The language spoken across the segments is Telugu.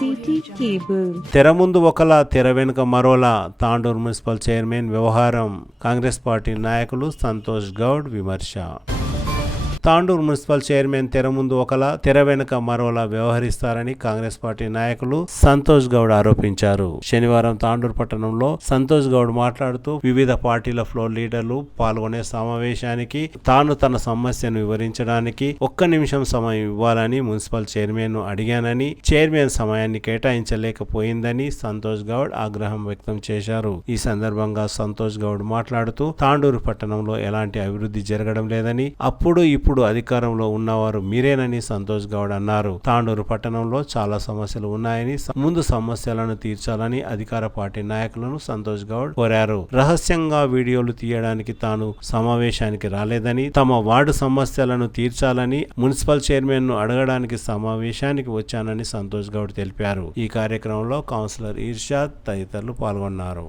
City cable. తెర ముందు ఒకలా తెర వెనుక మరోలా తాండూరు మున్సిపల్ చైర్మన్ వ్యవహారం కాంగ్రెస్ పార్టీ నాయకులు సంతోష్ గౌడ్ విమర్శ. తాండూరు మున్సిపల్ చైర్మన్ తెర ముందు ఒకలా తెర వెనుక మరోలా వ్యవహరిస్తారని కాంగ్రెస్ పార్టీ నాయకులు సంతోష్ గౌడ్ ఆరోపించారు. శనివారం తాండూరు పట్టణంలో సంతోష్ గౌడ్ మాట్లాడుతూ వివిధ పార్టీల ఫ్లోర్ లీడర్లు పాల్గొనే సమావేశానికి తాను తన సమస్యను వివరించడానికి 1 నిమిషం సమయం ఇవ్వాలని మున్సిపల్ చైర్మన్ ను అడిగానని, చైర్మన్ సమయాన్ని కేటాయించలేకపోయిందని సంతోష్ గౌడ్ ఆగ్రహం వ్యక్తం చేశారు. ఈ సందర్భంగా సంతోష్ గౌడ్ మాట్లాడుతూ తాండూరు పట్టణంలో ఎలాంటి అభివృద్ధి జరగడం లేదని, ఇప్పుడు అధికారంలో ఉన్నవారు మీరేనని సంతోష్ గౌడ్ అన్నారు. తాండూరు పట్టణంలో చాలా సమస్యలు ఉన్నాయని, ముందు సమస్యలను తీర్చాలని అధికార పార్టీ నాయకులను సంతోష్ గౌడ్ కోరారు. రహస్యంగా వీడియోలు తీయడానికి తాను సమావేశానికి రాలేదని, తమ వార్డు సమస్యలను తీర్చాలని మున్సిపల్ చైర్మన్ ను అడగడానికి సమావేశానికి వచ్చానని సంతోష్ గౌడ్ తెలిపారు. ఈ కార్యక్రమంలో కౌన్సిలర్ ఇర్షాద్ తదితరులు పాల్గొన్నారు.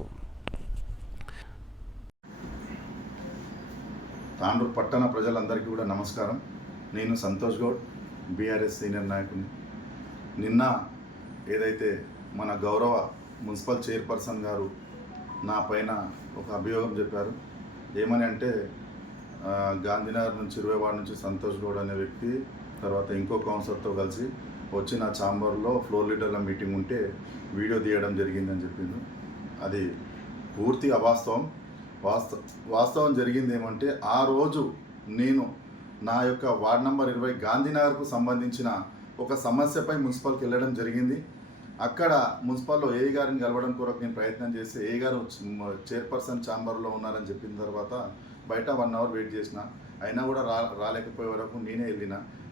తాండూరు పట్టణ ప్రజలందరికీ కూడా నమస్కారం. నేను సంతోష్ గౌడ్, బీఆర్ఎస్ సీనియర్ నాయకుని. నిన్న ఏదైతే మన గౌరవ మున్సిపల్ చైర్పర్సన్ గారు నా పైన ఒక అభియోగం చెప్పారు. ఏమని అంటే గాంధీనగర్ నుంచి 20 వార్డు నుంచి సంతోష్ గౌడ్ అనే వ్యక్తి తర్వాత ఇంకో కౌన్సిలర్తో కలిసి వచ్చి నా ఛాంబర్లో ఫ్లోర్ లీడర్ల మీటింగ్ ఉంటే వీడియో తీయడం జరిగిందని చెప్పింది. అది పూర్తి అవాస్తవం. వాస్తవం జరిగింది ఏమంటే, ఆ రోజు నేను నా యొక్క వార్డ్ నంబర్ 20 గాంధీనగర్కు సంబంధించిన ఒక సమస్యపై మున్సిపల్కి వెళ్ళడం జరిగింది. అక్కడ మున్సిపల్లో ఏఈ గారిని కలవడం కొరకు నేను ప్రయత్నం చేసి ఏఈ గారు చైర్పర్సన్ ఛాంబర్లో ఉన్నారని చెప్పిన తర్వాత బయట 1 అవర్ వెయిట్ చేసిన, అయినా కూడా రాలేకపోయే వరకు నేనే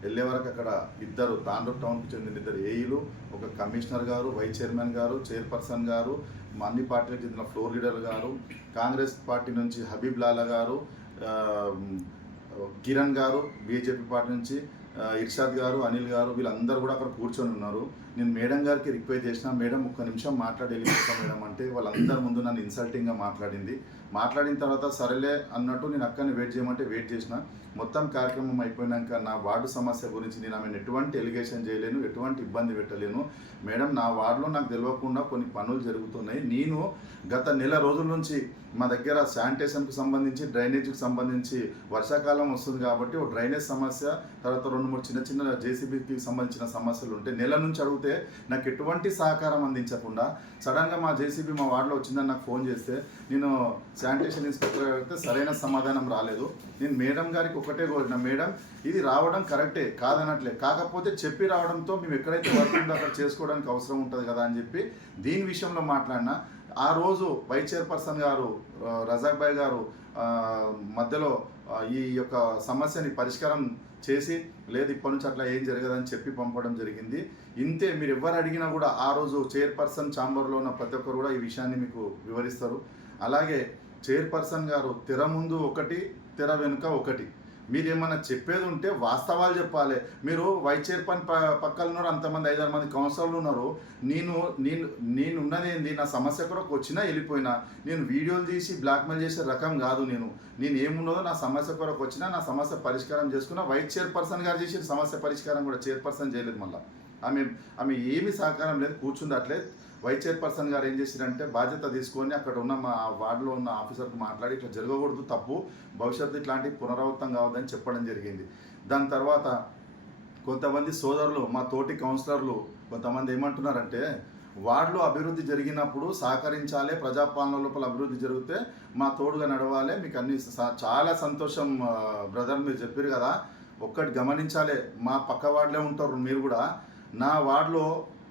వెళ్ళే వరకు అక్కడ తాండూరు టౌన్కి చెందిన 2 ఏఈలు, ఒక కమిషనర్ గారు, వైస్ చైర్మన్ గారు, చైర్పర్సన్ గారు, అన్ని పార్టీలకు చెందిన ఫ్లోర్ లీడర్ గారు, కాంగ్రెస్ పార్టీ నుంచి హబీబ్ లాలా గారు, కిరణ్ గారు, బీజేపీ పార్టీ నుంచి ఇర్షాద్ గారు, అనిల్ గారు, వీళ్ళందరూ కూడా అక్కడ కూర్చొని ఉన్నారు. నేను మేడం గారికి రిక్వెస్ట్ చేసిన, మేడం 1 నిమిషం మాట్లాడి వెళ్ళిపోతాం మేడం అంటే వాళ్ళందరి ముందు నన్ను ఇన్సల్టింగ్గా మాట్లాడిన తర్వాత సరేలే అన్నట్టు నేను అక్కడిని వెయిట్ చేయమంటే వెయిట్ చేసిన. మొత్తం కార్యక్రమం అయిపోయినాక నా వార్డు సమస్య గురించి నేను ఆమెను ఎటువంటి ఎలిగేషన్ చేయలేను, ఎటువంటి ఇబ్బంది పెట్టలేను. మేడం, నా వార్డులో నాకు తెలియకుండా కొన్ని పనులు జరుగుతున్నాయి. నేను గత నెల రోజుల నుంచి మా దగ్గర శానిటేషన్కు సంబంధించి, డ్రైనేజీకి సంబంధించి వర్షాకాలం వస్తుంది కాబట్టి ఓ డ్రైనేజ్ సమస్య, తర్వాత 2-3 చిన్న జేసీబీకి సంబంధించిన సమస్యలు ఉంటే నెల నుంచి అడిగితే నాకు ఎటువంటి సహకారం అందించకుండా సడన్గా మా జేసీబీ మా వార్డులో వచ్చిందని నాకు ఫోన్ చేస్తే నేను శానిటేషన్ ఇన్స్పెక్టర్ అడిగితే సరైన సమాధానం రాలేదు. నేను మేడం గారికి ఒకటే కోరిన, మేడం ఇది రావడం కరెక్టే కాదనట్లే, కాకపోతే చెప్పి రావడంతో మేము ఎక్కడైతే వర్క్ ఉందో అక్కడ చేసుకోవడానికి అవసరం ఉంటుంది కదా అని చెప్పి దీని విషయంలో మాట్లాడినా. ఆ రోజు వైస్ చైర్పర్సన్ గారు రజాక్ భాయ్ గారు మధ్యలో ఈ యొక్క సమస్యని పరిష్కారం చేసి, లేదు ఇప్పటి నుంచి అట్లా ఏం జరగదని చెప్పి పంపడం జరిగింది. ఇంతే, మీరు ఎవరు అడిగినా కూడా ఆ రోజు చైర్పర్సన్ ఛాంబర్లో ఉన్న ప్రతి ఒక్కరు కూడా ఈ విషయాన్ని మీకు వివరిస్తారు. అలాగే చైర్పర్సన్ గారు తెర ముందు ఒకటి, తెర వెనుక ఒకటి. మీరు ఏమన్నా చెప్పేది ఉంటే వాస్తవాలు చెప్పాలి. మీరు వైస్ చైర్పర్సన్ పక్కన ఉన్నారు, అంతమంది 5-6 మంది కౌన్సిలర్లు ఉన్నారు. నేను ఉన్నది ఏంది, నా సమస్య కొరకు వచ్చినా వెళ్ళిపోయినా, నేను వీడియోలు తీసి బ్లాక్మెయిల్ చేసే రకం కాదు. నేను ఏమున్నదో నా సమస్య కొరకు వచ్చినా నా సమస్య పరిష్కారం చేసుకున్నా. వైస్ చైర్పర్సన్ గారు చేసిన సమస్య పరిష్కారం కూడా చైర్పర్సన్ చేయలేదు. మళ్ళీ ఆమె ఏమీ సహకారం లేదు, కూర్చుంది అట్లే. వైస్ చైర్పర్సన్ గారు ఏం చేశారంటే బాధ్యత తీసుకొని అక్కడ ఉన్న మా వార్డులో ఉన్న ఆఫీసర్కి మాట్లాడి ఇట్లా జరగకూడదు, తప్పు, భవిష్యత్తు ఇట్లాంటి పునరావృతం కావద్దని చెప్పడం జరిగింది. దాని తర్వాత కొంతమంది సోదరులు, మా తోటి కౌన్సిలర్లు కొంతమంది ఏమంటున్నారంటే, వార్డులో అభివృద్ధి జరిగినప్పుడు సహకరించాలి, ప్రజాపాలన లోపల అభివృద్ధి జరిగితే మా తోడుగా నడవాలి, మీకు అన్ని చాలా సంతోషం బ్రదర్ మీరు చెప్పారు కదా. ఒక్కటి గమనించాలి, మా పక్క వార్డులే ఉంటారు మీరు కూడా. నా వార్డులో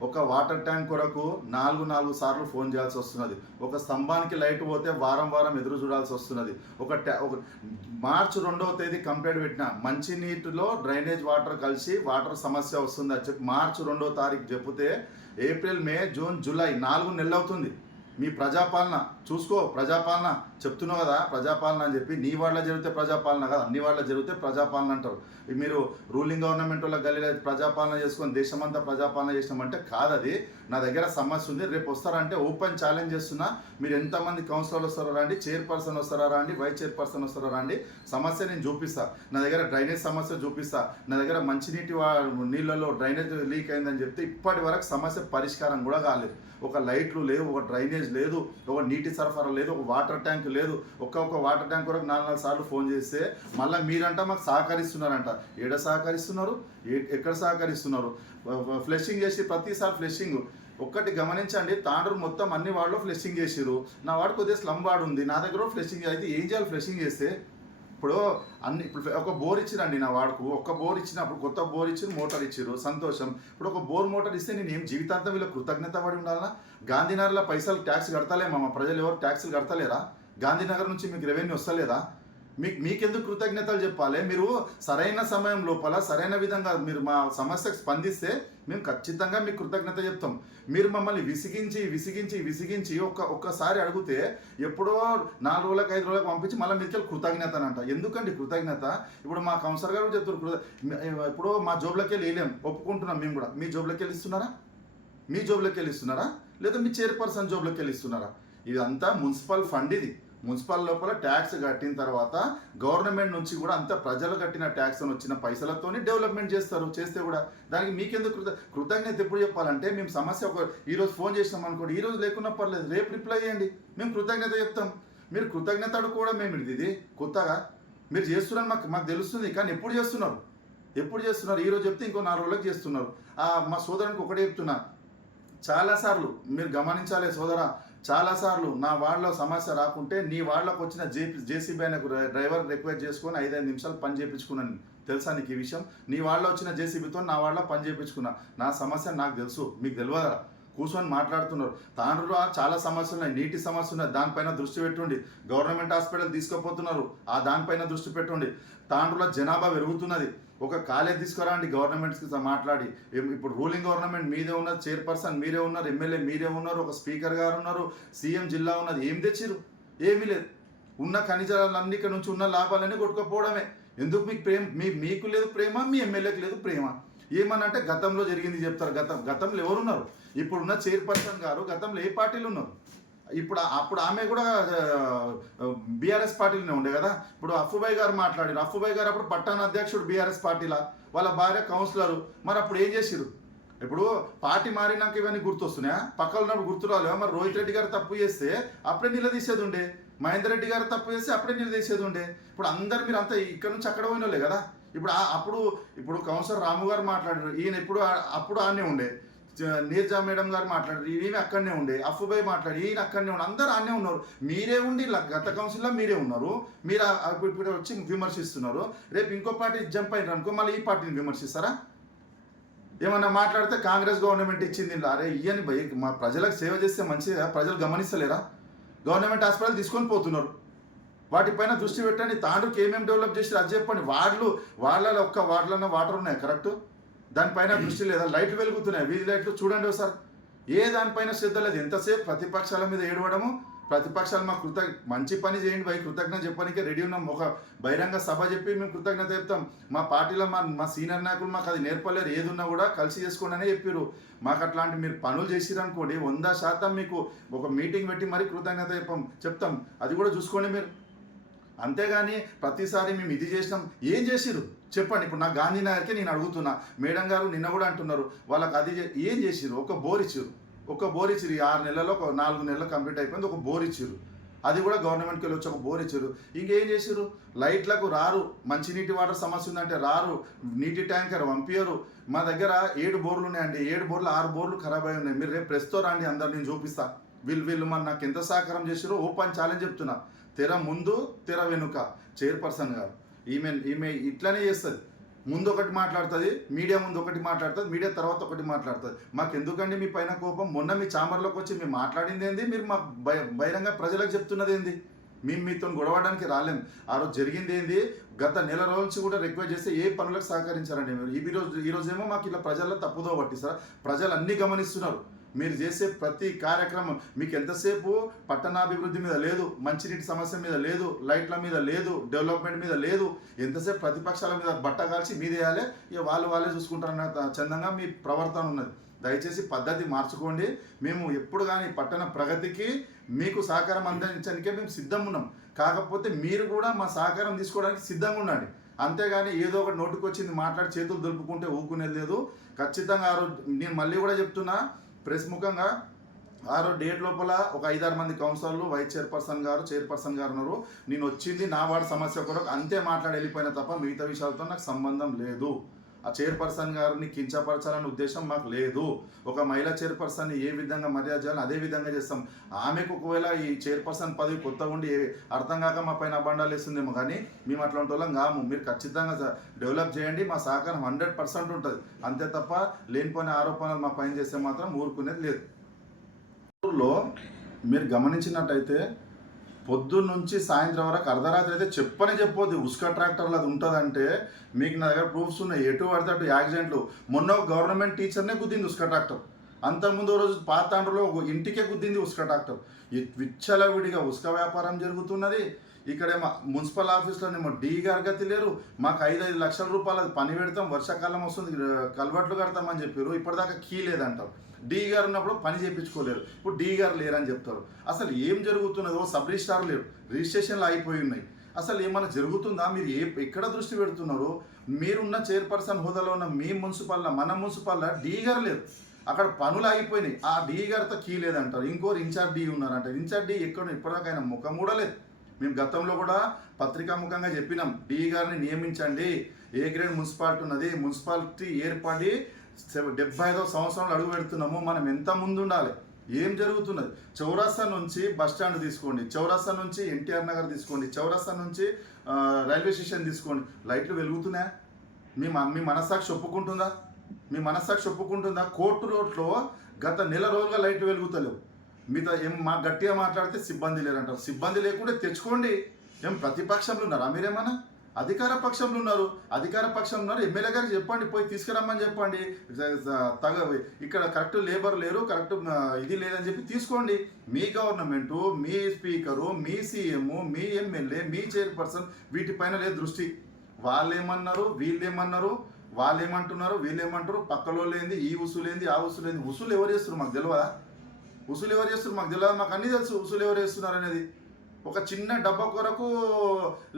ఒక వాటర్ ట్యాంక్ కొరకు 4 సార్లు ఫోన్ చేయాల్సి వస్తున్నది. ఒక స్తంభానికి లైట్ పోతే వారం ఎదురు చూడాల్సి వస్తున్నది. ఒక మార్చి 2వ తేదీ కంప్లైంట్ పెట్టిన, మంచినీటిలో డ్రైనేజ్ వాటర్ కలిసి వాటర్ సమస్య వస్తుంది అని చెప్పి మార్చి 2వ తారీఖు చెప్తే ఏప్రిల్, మే, జూన్, జూలై 4 నెలలు అవుతుంది. మీ ప్రజాపాలన చూసుకో, ప్రజాపాలన చెప్తున్నావు కదా ప్రజాపాలన అని చెప్పి, నీ వాళ్ళ జరిగితే ప్రజాపాలన కాదు, అన్ని వాళ్ళ జరిగితే ప్రజాపాలన అంటారు. మీరు రూలింగ్ గవర్నమెంట్ వాళ్ళ గల్లీలో ప్రజాపాలన చేసుకొని దేశమంతా ప్రజాపాలన చేసినామంటే కాదు. అది నా దగ్గర సమస్య ఉంది, రేపు వస్తారంటే ఓపెన్ ఛాలెంజ్ చేస్తున్నా. మీరు ఎంతమంది కౌన్సిలర్లు వస్తారా రండి, చైర్పర్సన్ వస్తారా రండి, వైస్ చైర్పర్సన్ వస్తారా రండి, సమస్య నేను చూపిస్తా. నా దగ్గర డ్రైనేజ్ సమస్య చూపిస్తా. నా దగ్గర మంచినీటి నీళ్ళలో డ్రైనేజ్ లీక్ అయిందని చెప్తే ఇప్పటి వరకు సమస్య పరిష్కారం కూడా కాలేదు. ఒక లైట్లు లేవు, ఒక డ్రైనేజ్ లేదు, ఒక నీటి సరఫరా లేదు, ఒక వాటర్ ట్యాంక్ లేదు. ఒక్క వాటర్ ట్యాంక్ వరకు 4 సార్లు ఫోన్ చేస్తే మళ్ళీ మీరంట మాకు సహకరిస్తున్నారంట. ఏడ సహకరిస్తున్నారు, ఎక్కడ సహకరిస్తున్నారు? ఫ్లెషింగ్ చేసి ప్రతిసారి ఫ్లెషింగ్. ఒక్కటి గమనించండి, తాండ్రు మొత్తం అన్ని వార్డులో ఫ్లెషింగ్ చేసిరు. నా వాడు కొద్దిగా స్లమ్ వార్డు ఉంది, నా దగ్గర ఫ్లెషింగ్ అయితే ఏం చేయాలి? ఫ్లెషింగ్ చేస్తే ఇప్పుడు ఒక బోర్ ఇచ్చిరండి నా వాడుకు. ఒక్క బోర్ ఇచ్చినప్పుడు కొత్త బోర్ ఇచ్చి మోటార్ ఇచ్చిర్రు, సంతోషం. ఇప్పుడు ఒక బోర్ మోటార్ ఇస్తే నేను ఏం జీవితాంతం వీళ్ళ కృతజ్ఞత పడి ఉండాలన్నా? గాంధీనగర్లో పైసలు ట్యాక్స్ కడతలేమా? మా ప్రజలు ఎవరు ట్యాక్సులు కడతలేరా? గాంధీనగర్ నుంచి మీకు రెవెన్యూ వస్తలేదా? మీకెందుకు కృతజ్ఞతలు చెప్పాలి? మీరు సరైన సమయం లోపల సరైన విధంగా మీరు మా సమస్యకు స్పందిస్తే మేము ఖచ్చితంగా మీకు కృతజ్ఞత చెప్తాం. మీరు మమ్మల్ని విసిగించి ఒక్కసారి అడిగితే ఎప్పుడో 4 రోజులకు 5 రోజులకు పంపించి మళ్ళీ మీకెళ్ళి కృతజ్ఞత అంట. ఎందుకండి కృతజ్ఞత? ఇప్పుడు మా కౌన్సిలర్ గారు చెప్తారు, ఇప్పుడు మా జోబులకి వెళ్ళి వేయలేం, ఒప్పుకుంటున్నాం మేము కూడా. మీ జోబులకి వెళ్ళి ఇస్తున్నారా? మీ జోబులకి వెళ్ళి ఇస్తున్నారా? లేదా మీ చైర్పర్సన్ జోబులకి వెళ్ళి ఇస్తున్నారా? ఇదంతా మున్సిపల్ ఫండ్. ఇది మున్సిపల్ లోపల ట్యాక్స్ కట్టిన తర్వాత గవర్నమెంట్ నుంచి కూడా అంత ప్రజలు కట్టిన ట్యాక్స్ అని వచ్చిన పైసలతోని డెవలప్మెంట్ చేస్తారు. చేస్తే కూడా దానికి మీకెందుకు కృతజ్ఞత ఎప్పుడు చెప్పాలంటే, మేము సమస్య ఈరోజు ఫోన్ చేసినాం అనుకోండి, ఈరోజు లేకున్నా పర్లేదు, రేపు రిప్లై చేయండి, మేము కృతజ్ఞత చెప్తాం. మీరు కృతజ్ఞత అడుకోవడం మేము ఇది కొత్తగా మీరు చేస్తున్నారు మాకు తెలుస్తుంది. కానీ ఎప్పుడు చేస్తున్నారు? ఈరోజు చెప్తే ఇంకో 4 రోజులకు చేస్తున్నారు. మా సోదరునికి ఒకటే చెప్తున్నా, చాలాసార్లు మీరు గమనించాలి సోదరా, చాలాసార్లు నా వాళ్ళలో సమస్య రాకుంటే నీ వాళ్ళకు వచ్చిన జేసీబీ అనే డ్రైవర్ రిక్వెస్ట్ చేసుకొని 5-5 నిమిషాలు పని చేయించుకున్నాను. తెలుసా నీకు ఈ విషయం? నీ వాళ్ళలో వచ్చిన జేసీబీతో నా వాళ్ళ పని చేయించుకున్నా. నా సమస్య నాకు తెలుసు, మీకు తెలియదా? కూర్చొని మాట్లాడుతున్నారు. తాండ్రులో చాలా సమస్యలు ఉన్నాయి, నీటి సమస్య ఉన్నాయి, దానిపైన దృష్టి పెట్టుండి. గవర్నమెంట్ హాస్పిటల్ తీసుకుపోతున్నారు, దానిపైన దృష్టి పెట్టుండి. తాండ్రులో జనాభా పెరుగుతున్నది, ఒక కాలేజ్ తీసుకురండి గవర్నమెంట్స్కి మాట్లాడి. ఇప్పుడు రూలింగ్ గవర్నమెంట్ మీదే ఉన్నది, చైర్పర్సన్ మీరే ఉన్నారు, ఎమ్మెల్యే మీరే ఉన్నారు, ఒక స్పీకర్ గారు ఉన్నారు, సీఎం జిల్లా ఉన్నది. ఏం తెచ్చిరు? ఏమీ లేదు. ఉన్న ఖనిజాలన్నీ ఇక్కడ నుంచి ఉన్న లాభాలన్నీ కొట్టుకుపోవడమే. ఎందుకు మీకు మీకు లేదు ప్రేమ, మీ ఎమ్మెల్యేకి లేదు ప్రేమ. ఏమనంటే గతంలో జరిగింది చెప్తారు. గతంలో ఎవరున్నారు? ఇప్పుడున్న చైర్పర్సన్ గారు గతంలో ఏ పార్టీలు ఉన్నారు? అప్పుడు ఆమె కూడా బీఆర్ఎస్ పార్టీలోనే ఉండే కదా. ఇప్పుడు అఫ్ఫుబాయ్ గారు మాట్లాడారు. అఫ్ఫుబాయ్ గారు అప్పుడు పట్టణ అధ్యక్షుడు బీఆర్ఎస్ పార్టీలా, వాళ్ళ భార్య కౌన్సిలరు. మరి అప్పుడు ఏం చేసిరు? ఇప్పుడు పార్టీ మారినాక ఇవన్నీ గుర్తొస్తున్నాయా? పక్కన ఉన్నప్పుడు గుర్తు రాలేవా? మరి రోహిత్ రెడ్డి గారు తప్పు చేస్తే అప్పుడే నిలదీసేది ఉండే, మహేందర్ రెడ్డి గారు తప్పు చేస్తే అప్పుడే నిలదీసేది ఉండే. ఇప్పుడు అందరు మీరు అంతా ఇక్కడ నుంచి అక్కడ పోయిన వాళ్ళే కదా. ఇప్పుడు కౌన్సిలర్ రాము గారు మాట్లాడారు, ఈయన అప్పుడు ఆనే ఉండే. నీర్జా మేడం గారు మాట్లాడారు, ఈయన అక్కడనే ఉండే. అఫ్ఫుబాయ్ మాట్లాడి, ఈయన అక్కడనే ఉండే. అందరూ ఆనే ఉన్నారు. మీరే ఉండి గత కౌన్సిల్లో మీరే ఉన్నారు. మీరు ఇప్పుడు వచ్చి విమర్శిస్తున్నారు. రేపు ఇంకో పార్టీ జంప్ అయినారు అనుకో, మళ్ళీ ఈ పార్టీని విమర్శిస్తారా? ఏమన్నా మాట్లాడితే కాంగ్రెస్ గవర్నమెంట్ ఇచ్చింది. అరే ఇయ్యని మా ప్రజలకు సేవ చేస్తే మంచిగా, ప్రజలు గమనిస్తలేరా? గవర్నమెంట్ హాస్పిటల్ తీసుకొని పోతున్నారు. వాటిపైన దృష్టి పెట్టండి. తాండ్రుకి ఏమేమి డెవలప్ చేసి అది చెప్పండి. వాళ్ళలో ఒక్క వార్డులన్న వాటర్ ఉన్నాయి కరెక్ట్, దానిపైన దృష్టి లేదా? లైట్లు వెలుగుతున్నాయి, వీధి లైట్లు చూడండి ఒకసారి. దానిపైన శ్రద్ధ లేదు. ఎంతసేపు ప్రతిపక్షాల మీద ఏడవడము. ప్రతిపక్షాలు మా మంచి పని చేయండి కృతజ్ఞత చెప్పడానికే రెడీ ఉన్నాం. ఒక బహిరంగ సభ చెప్పి మేము కృతజ్ఞత చెప్తాం. మా పార్టీలో మా సీనియర్ నాయకులు మాకు అది నేర్పలేరు. ఏది ఉన్నా కూడా కలిసి చేసుకోండి అనే చెప్పారు. మాకు అట్లాంటి మీరు పనులు చేసిరనుకోండి 100% మీకు ఒక మీటింగ్ పెట్టి మరీ కృతజ్ఞత చెప్తాం. అది కూడా చూసుకోండి మీరు. అంతేగాని ప్రతిసారి మేము ఇది చేసినాం, ఏం చేసిరు చెప్పండి. ఇప్పుడు నా గాంధీనగర్కి నేను అడుగుతున్నా, మేడం గారు నిన్న కూడా అంటున్నారు వాళ్ళకి అది ఏం చేసిరు? ఒక బోర్ ఇచ్చిరు. 6 నెలల్లో 4 నెలలు కంప్లీట్ అయిపోయింది. ఒక బోర్ ఇచ్చిరు. అది కూడా గవర్నమెంట్కి వెళ్ళి వచ్చి ఒక బోర్ ఇచ్చారు. ఇంకేం చేసారు? లైట్లకు రారు, మంచినీటి వాటర్ సమస్య ఉందంటే రారు, నీటి ట్యాంకర్ పంపించరు. మా దగ్గర 7 బోర్లు ఉన్నాయండి. 7 బోర్లు 6 బోర్లు ఖరాబ్ అయి ఉన్నాయి. మీరు రేపు ప్రెస్తో రండి, అందరు నేను చూపిస్తా. వీళ్ళు నాకు ఎంత సహకారం చేసారో ఓపెన్ ఛాలెంజ్ చెప్తున్నా. తెర ముందు తెర వెనుక చైర్పర్సన్ గారు ఈమె ఇట్లనే చేస్తుంది. ముందు ఒకటి మాట్లాడుతుంది, మీడియా ముందు ఒకటి మాట్లాడుతుంది, మీడియా తర్వాత ఒకటి మాట్లాడుతుంది. మాకు ఎందుకండి మీ పైన కోపం? మొన్న మీ ఛాంబర్లోకి వచ్చి మేము మాట్లాడింది ఏంది? మీరు మా బహిరంగ ప్రజలకు చెప్తున్నది ఏంది? మేము మీతో గొడవడానికి రాలేం. ఆ రోజు జరిగింది ఏంది? గత నెల రోజుల నుంచి కూడా రిక్వెస్ట్ చేస్తే ఏ పనులకు సహకరించారండి మీరు? ఈరోజేమో మాకు ఇలా ప్రజల్లో తప్పుదో పట్టిస్తారా? ప్రజలు అన్నీ గమనిస్తున్నారు. మీరు చేసే ప్రతి కార్యక్రమం మీకు ఎంతసేపు పట్టణాభివృద్ధి మీద లేదు, మంచినీటి సమస్య మీద లేదు, లైట్ల మీద లేదు, డెవలప్మెంట్ మీద లేదు, ఎంతసేపు ప్రతిపక్షాల మీద బట్ట కాల్చి మీదేయాలి, ఇక వాళ్ళే చూసుకుంటారన్న చందంగా మీ ప్రవర్తన ఉన్నది. దయచేసి పద్ధతి మార్చుకోండి. మేము ఎప్పుడు కానీ పట్టణ ప్రగతికి మీకు సహకారం అందించడానికే మేము సిద్ధంగా ఉన్నాం. కాకపోతే మీరు కూడా మా సహకారం తీసుకోవడానికి సిద్ధంగా ఉండండి. అంతేగాని ఏదో ఒకటి నోటుకు వచ్చింది మాట్లాడి చేతులు దులుపుకుంటే ఊకునేది లేదు. ఖచ్చితంగా ఆ రోజు నేను మళ్ళీ కూడా చెప్తున్నా, ప్రెస్ ముఖంగా ఆ రోజు డేట్ లోపల ఒక 5-6 మంది కౌన్సిలర్లు, వైస్ చైర్పర్సన్ గారు ఉన్నారు. నేను వచ్చింది నా వార్డు సమస్య కొరకు అంతే మాట్లాడి వెళ్ళిపోయినా తప్ప మిగతా విషయాలతో నాకు సంబంధం లేదు. ఆ చైర్పర్సన్ గారిని కించపరచాలనే ఉద్దేశం మాకు లేదు. ఒక మహిళా చైర్పర్సన్ని ఏ విధంగా మర్యాద చేయాలో అదే విధంగా చేస్తాం. ఆమెకు ఒకవేళ ఈ చైర్పర్సన్ పదవి కొత్తగా ఉండి అర్థం కాక మా పైన అబండాలు వేస్తుందేమో, కానీ మేము అట్లాంటి వాళ్ళం కాము. మీరు ఖచ్చితంగా డెవలప్ చేయండి, మా సహకారం 100% ఉంటుంది. అంతే తప్ప లేనిపోయిన ఆరోపణలు మా పైన చేస్తే మాత్రం ఊరుకునేది లేదు. ఊళ్ళో మీరు గమనించినట్టయితే పొద్దున్న నుంచి సాయంత్రం వరకు అర్ధరాత్రి అయితే చెప్పొద్దు, ఉస్కా ట్రాక్టర్లు అది ఉంటుందంటే మీకు నా దగ్గర ప్రూఫ్స్ ఉన్నాయి. ఎటు పడితే అటు యాక్సిడెంట్లు. మొన్న ఒక గవర్నమెంట్ టీచర్నే గుద్దింది ఉస్కా ట్రాక్టర్. అంతకుముందు రోజు పాతాండ్రులో ఒక ఇంటికే గుద్దింది ఉస్కా ట్రాక్టర్. విచ్చలవిడిగా ఉస్కా వ్యాపారం జరుగుతున్నది. ఇక్కడేమో మున్సిపల్ ఆఫీస్లోనేమో డీ గారు గతి లేరు. మాకు 5 లక్షల రూపాయలు అది పని పెడతాం, వర్షాకాలం వస్తుంది, కల్వర్ట్లు కడతామని చెప్పారు. ఇప్పటిదాకా కీ లేదంటారు. డీ గారు ఉన్నప్పుడు పని చేయించుకోలేరు, ఇప్పుడు డీ గారు లేరని చెప్తారు. అసలు ఏం జరుగుతున్నదో, సబ్ రిజిస్టార్ లేరు, రిజిస్ట్రేషన్లు అయిపోయి ఉన్నాయి. అసలు ఏమైనా జరుగుతుందా? మీరు ఎక్కడ దృష్టి పెడుతున్నారు? మీరున్న చైర్పర్సన్ హోదాలో ఉన్న మీ మున్సిపల్లో, మన మున్సిపల్లో డీ గారు లేరు. అక్కడ పనులు ఆగిపోయినాయి. ఆ డీ గారితో కీ లేదంటారు. ఇంకోరు ఇన్ఛార్జ్ డీ ఉన్నారంటారు. ఇన్ఛార్జ్ డీ ఎక్కడ ఇప్పటిదాకా ఆయన ముఖం కూడా లేదు. మేము గతంలో కూడా పత్రికాముఖంగా చెప్పినాం, డీ గారిని నియమించండి. ఏ గ్రేడ్ మున్సిపాలిటీ ఉన్నది, మున్సిపాలిటీ ఏర్పడి 75వ సంవత్సరంలో అడుగు పెడుతున్నాము, మనం ఎంత ముందు ఉండాలి? ఏం జరుగుతున్నది? చౌరస్తా నుంచి బస్ స్టాండ్ తీసుకోండి, చౌరస్తా నుంచి ఎన్టీఆర్ నగర్ తీసుకోండి, చౌరస్తా నుంచి రైల్వే స్టేషన్ తీసుకోండి, లైట్లు వెలుగుతున్నాయా? మీ మనస్సాక్షి ఒప్పుకుంటుందా? మీ మనస్సాక్షి ఒప్పుకుంటుందా? కోర్టు రోడ్లో గత నెల రోజులుగా లైట్లు వెలుగుతలేవు. మీతో ఏం మాకు గట్టిగా మాట్లాడితే సిబ్బంది లేరంటారు. సిబ్బంది లేకుంటే తెచ్చుకోండి. ఏం ప్రతిపక్షంలో ఉన్నారా మీరేమన్నా? అధికార పక్షంలో ఉన్నారు. ఎమ్మెల్యే గారికి చెప్పండి, పోయి తీసుకురమ్మని చెప్పండి. ఇక్కడ కరెక్ట్ లేబర్ లేరు, కరెక్ట్ ఇది లేదని చెప్పి తీసుకోండి. మీ గవర్నమెంటు, మీ స్పీకరు, మీ సీఎం, మీ ఎమ్మెల్యే, మీ చైర్పర్సన్ వీటిపైన లేదు దృష్టి. వాళ్ళేమన్నారు, వీళ్ళేమన్నారు, వాళ్ళేమంటున్నారు, వీళ్ళేమంటారు, పక్కలో లేనిది ఈ ఉసులేంది, ఆ ఉసులేంది. ఉసులు ఎవరు చేస్తున్నారు మాకు తెలియదా? మాకు అన్నీ తెలుసు ఉసులు ఎవరు చేస్తున్నారు అనేది. ఒక చిన్న డబ్బా కొరకు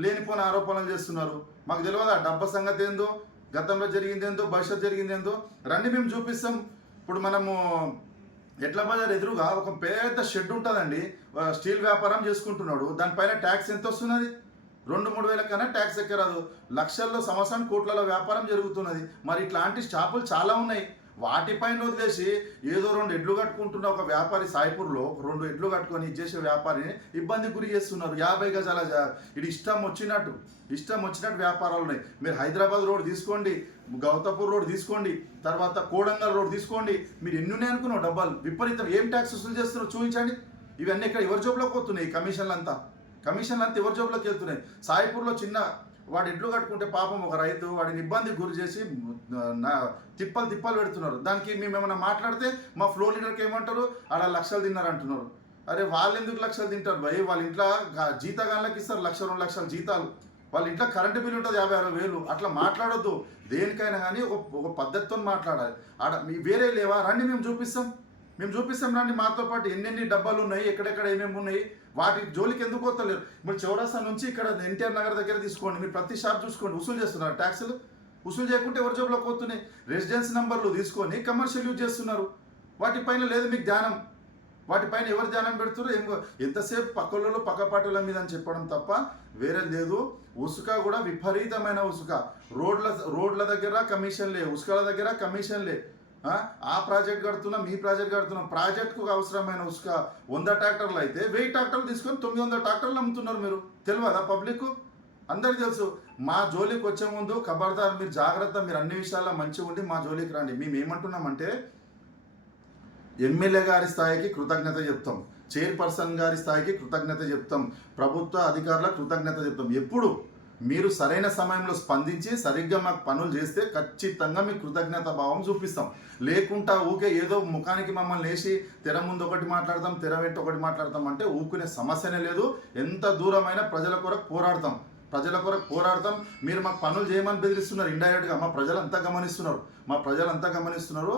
లేనిపోయిన ఆరోపణలు చేస్తున్నారు. మాకు తెలియదా డబ్బా సంగతి ఏందో, గతంలో జరిగిందేందో, భవిష్యత్తు జరిగిందేందో? రండి, మేము చూపిస్తాం. ఇప్పుడు మనము ఎడ్ల బజార్ ఎదురుగా ఒక పెద్ద షెడ్ ఉంటుందండి. స్టీల్ వ్యాపారం చేసుకుంటున్నాడు. దానిపైన ట్యాక్స్ ఎంత వస్తున్నది? 2-3 వేల కన్నా ట్యాక్స్ ఎక్కరాదు. లక్షల్లో, సంవత్సరం కోట్లలో వ్యాపారం జరుగుతున్నది. మరి ఇట్లాంటి షాపులు చాలా ఉన్నాయి. వాటిపైన వదిలేసి ఏదో 2 ఎడ్లు కట్టుకుంటున్న ఒక వ్యాపారి సాయిపూర్లో 2 ఎడ్లు కట్టుకొని ఇచ్చేసే వ్యాపారిని ఇబ్బంది గురి చేస్తున్నారు. 50 గజాల ఇది ఇష్టం వచ్చినట్టు వ్యాపారాలు ఉన్నాయి. మీరు హైదరాబాద్ రోడ్ తీసుకోండి, గౌతపూర్ రోడ్ తీసుకోండి, తర్వాత కోడంగల్ రోడ్ తీసుకోండి. మీరు ఎన్ని ఉన్నాయి అనుకున్నావు డబ్బాలు? విపరీతం. ఏం ట్యాక్స్ వసూలు చేస్తున్నారో చూపించండి. ఇవన్నీ ఇక్కడ ఎవరి జోబులోకి పోతున్నాయి? కమిషన్లు అంతా ఎవరి జోబులోకి వెళ్తున్నాయి? సాయిపూర్లో చిన్న వాడు ఎడ్లు కట్టుకుంటే పాపం ఒక రైతు వాడిని ఇబ్బంది గురి చేసి తిప్పలు పెడుతున్నారు. దానికి మేము ఏమైనా మాట్లాడితే మా ఫ్లోర్ లీడర్కి ఏమంటారు, ఆడ లక్షలు తిన్నారంటున్నారు. అరే వాళ్ళు ఎందుకు లక్షలు తింటారు భయ్? వాళ్ళ ఇంట్లో జీతగాళ్ళకి ఇస్తారు 1-2 లక్షల జీతాలు. వాళ్ళ ఇంట్లో కరెంటు బిల్లు ఉంటుంది 50-60 వేలు. అట్లా మాట్లాడొద్దు. దేనికైనా కానీ ఒక పద్ధతితో మాట్లాడాలి. ఆడ వేరే లేవా? రండి, మేము చూపిస్తాం రండి. మాతో పాటు ఎన్నెన్ని డబ్బాలు ఉన్నాయి, ఎక్కడెక్కడ ఏమేమి ఉన్నాయి, వాటి జోలికి ఎందుకు పోతలేరు? మీరు చౌరస్తా నుంచి ఇక్కడ ఎన్టీఆర్ నగర్ దగ్గర తీసుకోండి. మీరు ప్రతి షాప్ చూసుకోండి, వసూలు చేస్తున్నారు ట్యాక్సులు. వసూలు చేయకుంటే ఎవరి జోబులోకి పోతున్నాయి? రెసిడెన్స్ నెంబర్లు తీసుకొని కమర్షియల్ యూజ్ చేస్తున్నారు. వాటిపైన లేదు మీకు ధ్యానం. వాటిపైన ఎవరు ధ్యానం పెడుతున్నారు? ఎంతసేపు పక్కపాటుల మీద అని చెప్పడం తప్ప వేరే లేదు. ఉసుక కూడా విపరీతమైన ఉసుక. రోడ్ల దగ్గర కమిషన్లే, ఉసుకల దగ్గర కమిషన్లే. ఆ ప్రాజెక్ట్ కడుతున్నాం, ఈ ప్రాజెక్ట్ కడుతున్నాం. ప్రాజెక్టుకు అవసరమైన ఉసుక 100 ట్రాక్టర్లు అయితే 1000 ట్రాక్టర్లు తీసుకొని 900 ట్రాక్టర్లు అమ్ముతున్నారు. మీరు తెలియదా? పబ్లిక్ అందరికీ తెలుసు. మా జోలికి వచ్చే ముందు ఖబర్దార్, మీరు జాగ్రత్త. మీరు అన్ని విషయాల్లో మంచిగా ఉండి మా జోలికి రండి. మేము ఏమంటున్నామంటే ఎమ్మెల్యే గారి స్థాయికి కృతజ్ఞత చెప్తాం, చైర్పర్సన్ గారి స్థాయికి కృతజ్ఞత చెప్తాం, ప్రభుత్వ అధికారులకు కృతజ్ఞత చెప్తాం. ఎప్పుడు మీరు సరైన సమయంలో స్పందించి సరిగ్గా మాకు పనులు చేస్తే ఖచ్చితంగా మీకు కృతజ్ఞత భావం చూపిస్తాం. లేకుంటా ఊకే ఏదో ముఖానికి మమ్మల్ని వేసి తెర ముందు ఒకటి మాట్లాడతాం, తెర వెంట ఒకటి మాట్లాడతాం అంటే ఊకునే సమస్యనే లేదు. ఎంత దూరమైనా ప్రజల కొరకు పోరాడతాం. మీరు మాకు పనులు చేయమని బెదిరిస్తున్నారు ఇండైరెక్ట్గా. మా ప్రజలంతా గమనిస్తున్నారు.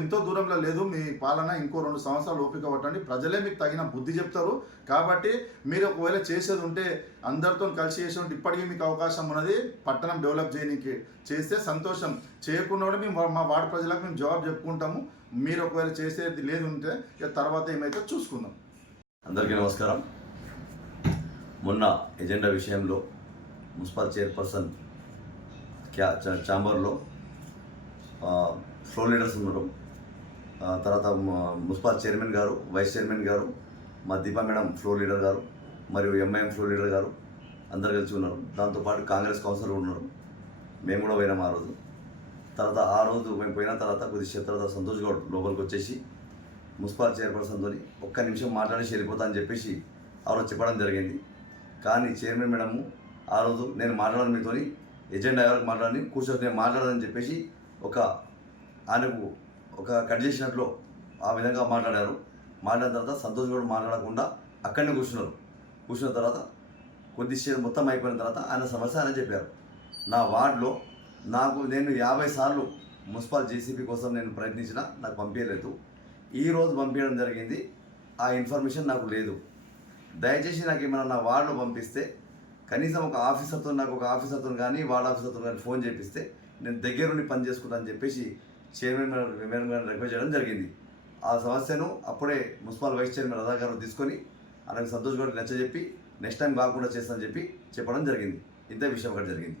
ఎంతో దూరంలో లేదు మీ పాలన. ఇంకో 2 సంవత్సరాలు ఓపిక పట్టండి, ప్రజలే మీకు తగిన బుద్ధి చెప్తారు. కాబట్టి మీరు ఒకవేళ చేసేది ఉంటే అందరితో కలిసి చేసి ఉంటే ఇప్పటికీ మీకు అవకాశం ఉన్నది. పట్టణం డెవలప్ చేయడానికి చేస్తే సంతోషం, చేయకుండా కూడా మేము మా వార్డు ప్రజలకు మేము జవాబు చెప్పుకుంటాము. మీరు ఒకవేళ చేసేది లేదు ఉంటే ఇక తర్వాత ఏమైతే చూసుకుందాం. అందరికీ నమస్కారం. మొన్న ఎజెండా విషయంలో మున్సిపల్ చైర్పర్సన్ ఛాంబర్లో ఫ్లోర్ లీడర్స్ ఉన్నారు. తర్వాత మున్సిపల్ చైర్మన్ గారు, వైస్ చైర్మన్ గారు, మా దీపా మేడం ఫ్లోర్ లీడర్ గారు, మరియు ఎంఐఎం ఫ్లోర్ లీడర్ గారు అందరు కలిసి ఉన్నారు. దాంతోపాటు కాంగ్రెస్ కౌన్సిలర్ ఉన్నారు. మేము కూడా పోయినాం ఆ రోజు. ఆ రోజు మేము పోయిన తర్వాత కొద్దిసేపు తర్వాత సంతోష్ గౌడ్ లోపలికి వచ్చేసి మున్సిపల్ చైర్పర్సన్తో ఒక్క నిమిషం మాట్లాడేసి వెళ్ళిపోతా అని చెప్పేసి ఆ రోజు చెప్పడం జరిగింది. కానీ చైర్మన్ మేడము ఆ రోజు నేను మాట్లాడాను మీతో, ఎజెండా ఎవరికి మాట్లాడి కూర్చొని నేను మాట్లాడాలని చెప్పేసి ఆయనకు ఒక కట్ చేసినట్లు ఆ విధంగా మాట్లాడారు. మాట్లాడిన తర్వాత సంతోష్ కూడా మాట్లాడకుండా అక్కడనే కూర్చున్న తర్వాత కొద్దిసేపు మొత్తం అయిపోయిన తర్వాత ఆయన సమస్య ఆయన చెప్పారు. నా వార్డులో నేను 50 సార్లు మున్సిపల్ జేసీబీ కోసం నేను ప్రయత్నించినా నాకు పంపించలేదు. ఈరోజు పంపించడం జరిగింది. ఆ ఇన్ఫర్మేషన్ నాకు లేదు. దయచేసి నాకు ఏమైనా నా వార్డులో పంపిస్తే కనీసం ఒక ఆఫీసర్తో కానీ వార్డ్ ఆఫీసర్తో కానీ ఫోన్ చేపిస్తే నేను దగ్గరుండి పని చేసుకుంటానని చెప్పేసి చైర్మన్ మేడం గారిని రిక్వెస్ట్ చేయడం జరిగింది. ఆ సమస్యను అప్పుడే మున్సిపల్ వైస్ చైర్మన్ రదా గారు తీసుకొని ఆయనకు సంతోష్ గారికి నచ్చజెప్పి నెక్స్ట్ టైం కాకుండా చేస్తానని చెప్పడం జరిగింది. ఇంత విషయం ఒకటి జరిగింది.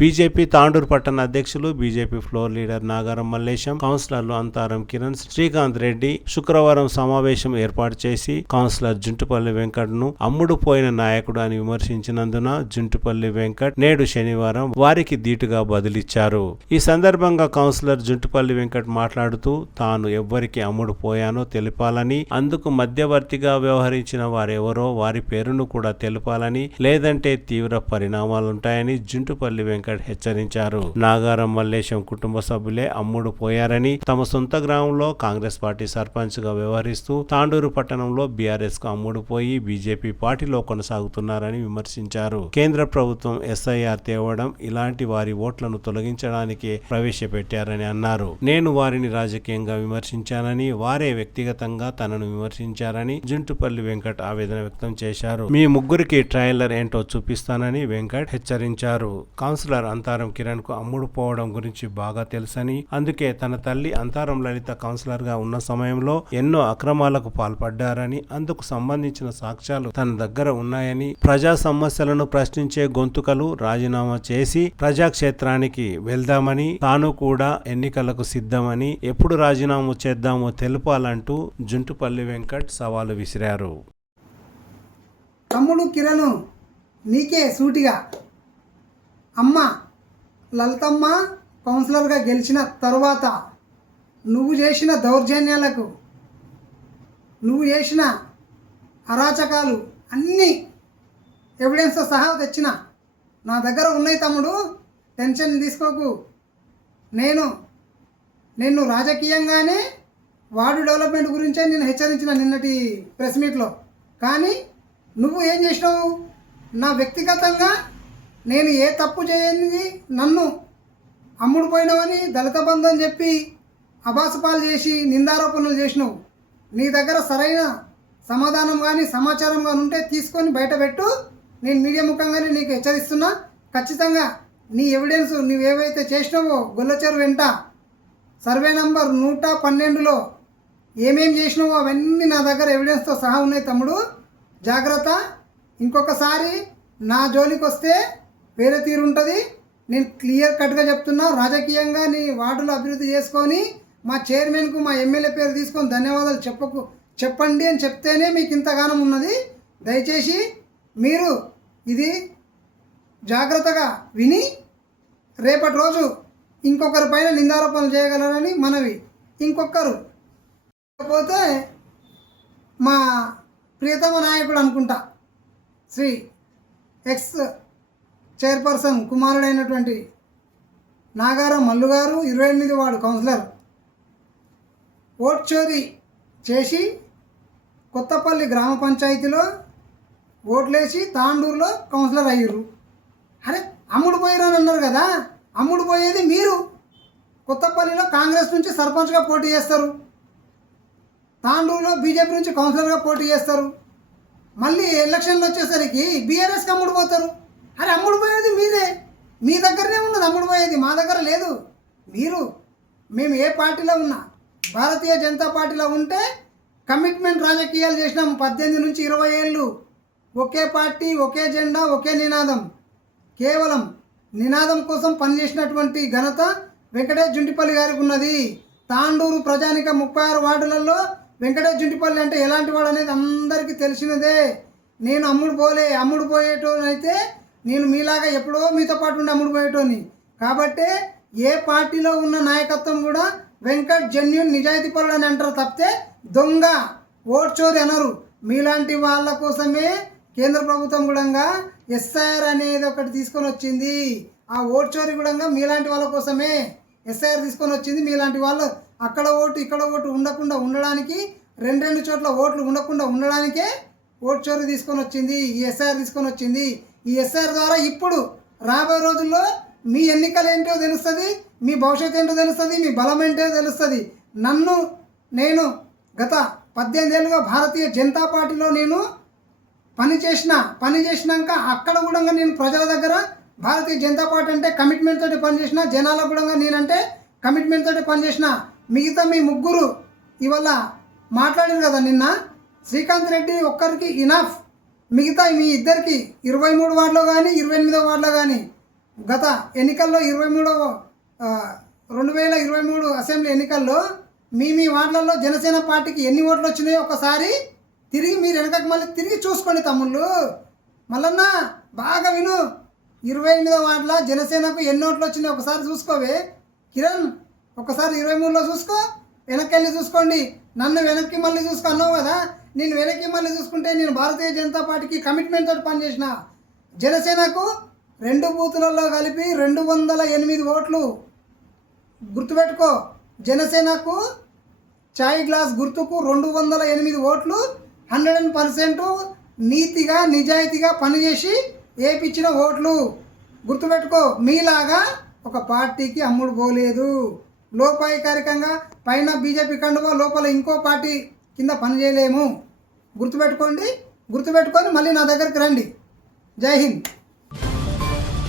బీజేపీ తాండూరు పట్టణ అధ్యక్షులు, BJP floor leader Nagaram Mallesham, కౌన్సిలర్లు అంతారం కిరణ్, శ్రీకాంత్ రెడ్డి శుక్రవారం సమావేశం ఏర్పాటు చేసి కౌన్సిలర్ జుంటుపల్లి వెంకట్ను అమ్ముడు పోయిన నాయకుడు అని విమర్శించినందున జుంటుపల్లి వెంకట్ నేడు శనివారం వారికి ధీటుగా బదిలిచ్చారు. ఈ సందర్భంగా కౌన్సిలర్ జుంటుపల్లి వెంకట్ మాట్లాడుతూ తాను ఎవ్వరికి అమ్ముడు పోయానో తెలిపాలని, అందుకు మధ్యవర్తిగా వ్యవహరించిన వారెవరో వారి పేరును కూడా తెలపాలని, లేదంటే తీవ్ర పరిణామాలుంటాయని జుంటుపల్లి వెంకట్ హెచ్చరించారు. నాగారం మల్లేశం కుటుంబ సభ్యులే అమ్ముడు పోయారని, తమ సొంత గ్రామంలో కాంగ్రెస్ పార్టీ సర్పంచ్ గా వ్యవహరిస్తూ తాండూరు పట్టణంలో బీఆర్ఎస్ కు అమ్ముడు పోయి బీజేపీ పార్టీలో కొనసాగుతున్నారని విమర్శించారు. కేంద్ర ప్రభుత్వం ఎస్ఐఆర్ తేవడం ఇలాంటి వారి ఓట్లను తొలగించడానికే ప్రవేశపెట్టారని అన్నారు. నేను వారిని రాజకీయంగా విమర్శించానని, వారే వ్యక్తిగతంగా తనను విమర్శించారని జుంటుపల్లి వెంకట్ ఆవేదన వ్యక్తం చేశారు. మీ ముగ్గురికి ట్రైలర్ ఏంటో చూపిస్తానని వెంకట్ హెచ్చరించారు. కౌన్సిలర్ అంతారం కిరణ్ కు అమ్ముడు పోవడం గురించి బాగా తెలుసని, అందుకే తన తల్లి అంతారం లలిత కౌన్సిలర్ గా ఉన్న సమయంలో ఎన్నో అక్రమాలకు పాల్పడ్డారని, అందుకు సంబంధించిన సాక్ష్యాలు తన దగ్గర ఉన్నాయని, ప్రజా సమస్యలను ప్రశ్నించే గొంతుకలు రాజీనామా చేసి ప్రజాక్షేత్రానికి వెళ్దామని, తాను కూడా ఎన్నికలకు సిద్ధమని, ఎప్పుడు రాజీనామా చేద్దామో తెలుపాలంటూ జుంటుపల్లి వెంకట్ సవాలు విసిరారు. తమ్ముడు కిరణ్, నీకే సూటిగా, అమ్మ లలితమ్మ కౌన్సిలర్గా గెలిచిన తరువాత నువ్వు చేసిన దౌర్జన్యాలకు, నువ్వు చేసిన అరాచకాలు అన్నీ ఎవిడెన్స్తో సహా తెచ్చిన నా దగ్గర ఉన్నాయి తమ్ముడు, టెన్షన్ తీసుకోకు. నేను రాజకీయంగానే వార్డు డెవలప్మెంట్ గురించే నేను హెచ్చరించిన నిన్నటి ప్రెస్ మీట్లో. కానీ నువ్వు ఏం చేసినావు, నా వ్యక్తిగతంగా నేను ఏ తప్పు చేయనిది నన్ను అమ్ముడు పోయినావని దళిత బంధం చెప్పి అబాసపాలు చేసి నిందారోపణలు చేసినావు. నీ దగ్గర సరైన సమాధానం కానీ సమాచారం కానీ ఉంటే తీసుకొని బయటపెట్టు. నేను మీడియా ముఖంగానే నీకు హెచ్చరిస్తున్నా. ఖచ్చితంగా నీ ఎవిడెన్స్ నువ్వేవైతే చేసినావో గొల్లచెరు వెంట సర్వే నంబర్ 112లో ఏమేం చేసినావో అవన్నీ నా దగ్గర ఎవిడెన్స్తో సహా ఉన్నాయి తమ్ముడు, జాగ్రత్త. ఇంకొకసారి నా జోలికి వస్తే వేరే తీరు ఉంటుంది. నేను క్లియర్ కట్గా చెప్తున్నా. రాజకీయంగా నీ వార్డులో అభివృద్ధి చేసుకొని మా చైర్మన్కు మా ఎమ్మెల్యే పేరు తీసుకొని ధన్యవాదాలు చెప్పండి అని చెప్తేనే మీకు ఇంతగానం ఉన్నది. దయచేసి మీరు ఇది జాగ్రత్తగా విని రేపటి రోజు ఇంకొకరి పైన నిందారోపణలు చేయగలరని మనవి. ఇంకొకరు కాకపోతే మా ప్రియతమ నాయకుడు అనుకుంటా శ్రీ ఎక్స్ చైర్పర్సన్ కుమారుడైనటువంటి నాగారం మల్లు గారు 28 వార్డు కౌన్సిలర్ ఓట్ చోరీ చేసి కొత్తపల్లి గ్రామ పంచాయతీలో ఓట్లేసి తాండూరులో కౌన్సిలర్ అయ్యారు. అరే అమ్ముడు పోయిరని అన్నారు కదా, అమ్ముడు పోయేది మీరు. కొత్తపల్లిలో కాంగ్రెస్ నుంచి సర్పంచ్గా పోటీ చేస్తారు, తాండూరులో బీజేపీ నుంచి కౌన్సిలర్గా పోటీ చేస్తారు, మళ్ళీ ఎలక్షన్లు వచ్చేసరికి బీఆర్ఎస్కి అమ్ముడు పోతారు. అరే అమ్ముడు పోయేది మీరే, మీ దగ్గరనే ఉన్నది అమ్ముడు పోయేది, మా దగ్గర లేదు. మీరు మేము ఏ పార్టీలో ఉన్నా భారతీయ జనతా పార్టీలో ఉంటే కమిట్మెంట్ రాజకీయాలు చేసినాం. 18 నుంచి 20 ఏళ్ళు ఒకే పార్టీ, ఒకే జెండా, ఒకే నినాదం. కేవలం నినాదం కోసం పనిచేసినటువంటి ఘనత వెంకటేష్ జుంటిపల్లి గారికి ఉన్నది. తాండూరు ప్రజానిక 36 వార్డులలో వెంకటేష్ జుంటిపల్లి అంటే ఎలాంటి వాడు అనేది అందరికీ తెలిసినదే. నేను అమ్ముడు పోయేటోనైతే నేను మీలాగా ఎప్పుడో మీతో పాటు ఉండి అమ్ముడు పోయేటోని. కాబట్టి ఏ పార్టీలో ఉన్న నాయకత్వం కూడా వెంకట్ జెన్యూన్ నిజాయితీపరుడు అని అంటారు తప్పితే దొంగ ఓట్ చోరీ అనరు. మీలాంటి వాళ్ళ కోసమే కేంద్ర ప్రభుత్వం కూడా ఎస్ఐఆర్ అనేది ఒకటి తీసుకొని వచ్చింది. ఆ ఓట్ చోరీ కూడా మీలాంటి వాళ్ళ కోసమే ఎస్ఐఆర్ తీసుకొని వచ్చింది. మీలాంటి వాళ్ళు అక్కడ ఓటు ఇక్కడ ఓటు ఉండకుండా ఉండడానికి, 2 చోట్ల ఓట్లు ఉండకుండా ఉండడానికే ఓట్ చోరీ తీసుకొని వచ్చింది, ఈ ఎస్ఐఆర్ తీసుకొని వచ్చింది. ఈ ఎస్ఐఆర్ ద్వారా ఇప్పుడు రాబోయే రోజుల్లో మీ ఎన్నికలు ఏంటో తెలుస్తుంది, మీ భవిష్యత్తు ఏంటో తెలుస్తుంది, మీ బలం ఏంటో తెలుస్తుంది. నేను గత 18 ఏళ్ళుగా భారతీయ జనతా పార్టీలో నేను పని చేసినాక అక్కడ కూడా నేను ప్రజల దగ్గర భారతీయ జనతా పార్టీ అంటే కమిట్మెంట్ తోటి పనిచేసిన, జనాలకు కూడా నేనంటే కమిట్మెంట్ తోటి పనిచేసిన. మిగతా మీ ముగ్గురు ఇవాళ మాట్లాడారు కదా నిన్న, శ్రీకాంత్ రెడ్డి ఒక్కరికి ఇనఫ్. మిగతా మీ ఇద్దరికి 23 వార్డులో కానీ 28వ వార్డులో కానీ గత ఎన్నికల్లో 2023 అసెంబ్లీ ఎన్నికల్లో మీ వార్డులలో జనసేన పార్టీకి ఎన్ని ఓట్లు వచ్చినాయో ఒకసారి తిరిగి మీరు వెనకకి మళ్ళీ తిరిగి చూసుకోండి తమ్ముళ్ళు. మళ్ళన్నా బాగా విను, 28వ వార్డులో జనసేనకు ఎన్ని ఓట్లు వచ్చినాయో ఒకసారి చూసుకోవే కిరణ్. ఒకసారి 23లో చూసుకో, వెనక్కి వెళ్ళి చూసుకోండి. నన్ను వెనక్కి మళ్ళీ చూసుకో అన్నావు కదా, నేను వెనక్కి మళ్ళీ చూసుకుంటే నేను భారతీయ జనతా పార్టీకి కమిట్మెంట్ తోటి పనిచేసిన. జనసేనకు 2 బూతులలో కలిపి 208 ఓట్లు. గుర్తుపెట్టుకో, జనసేనకు చాయ్ గ్లాస్ గుర్తుకు 208 ఓట్లు. 100% నీతిగా నిజాయితీగా పనిచేసి ఏపిచ్చిన ఓట్లు. గుర్తుపెట్టుకో, మీలాగా ఒక పార్టీకి అమ్ముడు పోలేదు. లోపాయికారికంగా పైన బీజేపీ కండువా లోపల ఇంకో పార్టీ కింద పనిచేయలేము. గుర్తుపెట్టుకొని మళ్ళీ నా దగ్గరికి రండి. జై హింద్.